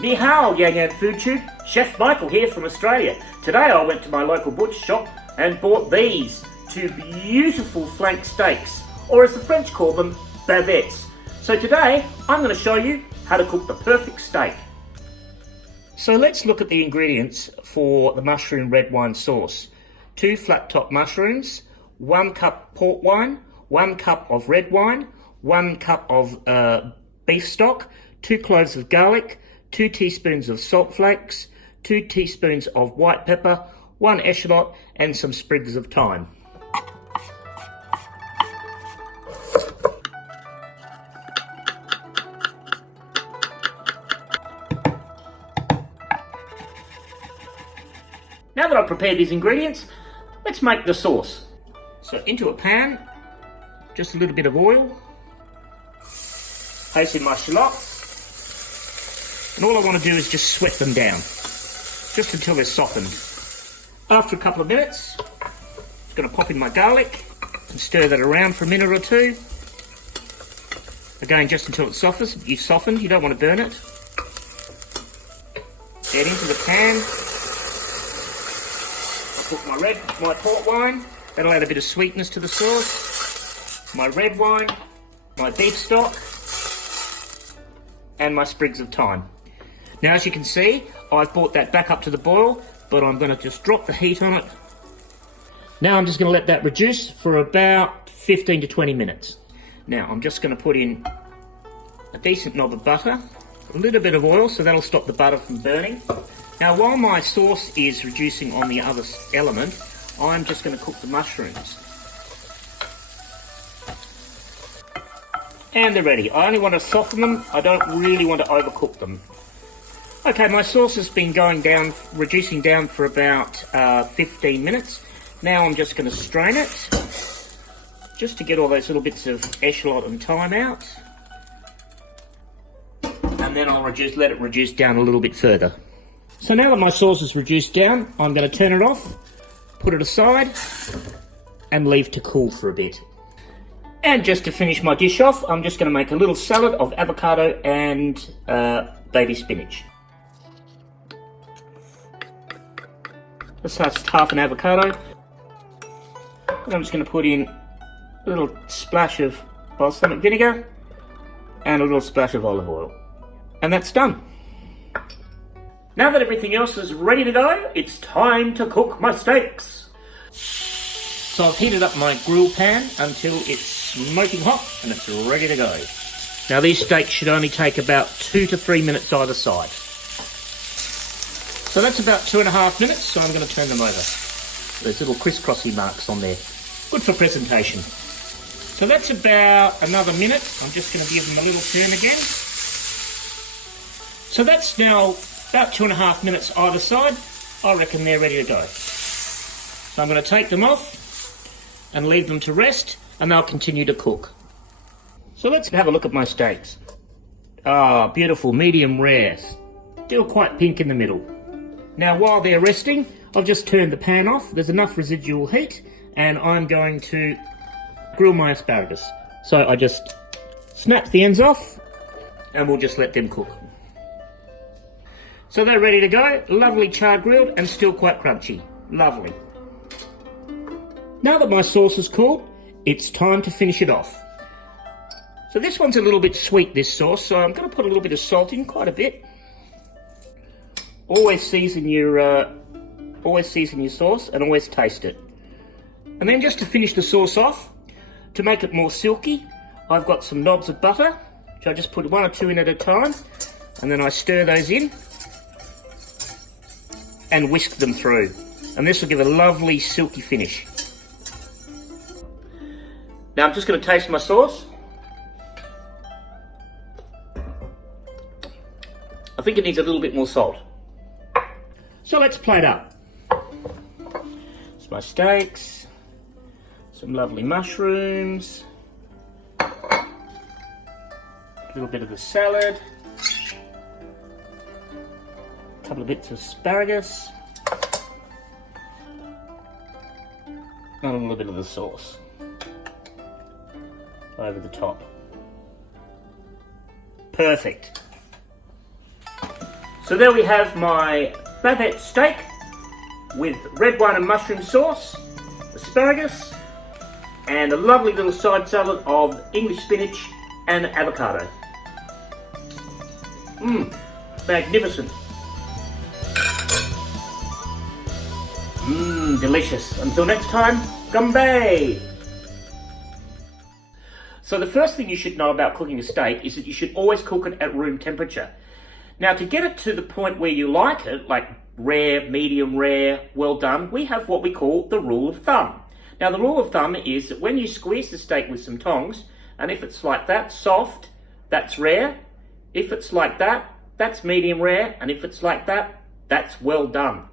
Ni hao, Yang Yan Food Tube. Chef Michael here from Australia. Today I went to my local butcher shop and bought these two beautiful flank steaks, or as the French call them, bavettes. So today I'm going to show you how to cook the perfect steak. So let's look at the ingredients for the mushroom red wine sauce. 2 flat top mushrooms, 1 cup port wine, 1 cup of red wine, 1 cup of beef stock, 2 cloves of garlic, 2 teaspoons of salt flakes, 2 teaspoons of white pepper, 1 echalot and some sprigs of thyme. Now that I've prepared these ingredients, let's make the sauce. So into a pan, just a little bit of oil, place in my shallots, and all I want to do is just sweat them down, just until they're softened. After a couple of minutes, I'm going to pop in my garlic and stir that around for a minute or two. Again, just until it softens. You've softened, you don't want to burn it. Add into the pan. I'll put my port wine. That'll add a bit of sweetness to the sauce. My red wine, my beef stock, and my sprigs of thyme. Now, as you can see, I've brought that back up to the boil, but I'm going to just drop the heat on it. Now I'm just going to let that reduce for about 15 to 20 minutes. Now I'm just going to put in a decent knob of butter, a little bit of oil, so that'll stop the butter from burning. Now while my sauce is reducing on the other element, I'm just going to cook the mushrooms. And they're ready. I only want to soften them, I don't really want to overcook them. Okay, my sauce has been reducing down for about 15 minutes. Now I'm just going to strain it, just to get all those little bits of echalot and thyme out. And then I'll let it reduce down a little bit further. So now that my sauce is reduced down, I'm going to turn it off, put it aside, and leave to cool for a bit. And just to finish my dish off, I'm just going to make a little salad of avocado and baby spinach. Let's start half an avocado. And I'm just going to put in a little splash of balsamic vinegar and a little splash of olive oil. And that's done. Now that everything else is ready to go, it's time to cook my steaks. So I've heated up my grill pan until it's smoking hot and it's ready to go. Now these steaks should only take about 2 to 3 minutes either side. So that's about 2.5 minutes, so I'm going to turn them over. There's little crisscrossy marks on there. Good for presentation. So that's about another minute. I'm just going to give them a little turn again. So that's now about 2.5 minutes either side. I reckon they're ready to go. So I'm going to take them off and leave them to rest, and they'll continue to cook. So let's have a look at my steaks. Ah, beautiful, medium rare. Still quite pink in the middle. Now while they're resting, I've just turned the pan off. There's enough residual heat, and I'm going to grill my asparagus. So I just snap the ends off, and we'll just let them cook. So they're ready to go, lovely char grilled and still quite crunchy. Lovely. Now that my sauce is cooled, it's time to finish it off. So this one's a little bit sweet, this sauce, so I'm going to put a little bit of salt in, quite a bit. Always season your sauce and always taste it. And then just to finish the sauce off, to make it more silky, I've got some knobs of butter, which I just put 1 or 2 in at a time, and then I stir those in and whisk them through. And this will give a lovely silky finish. Now I'm just going to taste my sauce. I think it needs a little bit more salt. So let's plate up. It's my steaks, some lovely mushrooms, a little bit of the salad, a couple of bits of asparagus, and a little bit of the sauce over the top. Perfect. So there we have my bavette steak with red wine and mushroom sauce, asparagus, and a lovely little side salad of English spinach and avocado. Magnificent. Delicious. Until next time, gumbe! So the first thing you should know about cooking a steak is that you should always cook it at room temperature. Now, to get it to the point where you like it, like rare, medium rare, well done, we have what we call the rule of thumb. Now, the rule of thumb is that when you squeeze the steak with some tongs, and if it's like that, soft, that's rare. If it's like that, that's medium rare. And if it's like that, that's well done.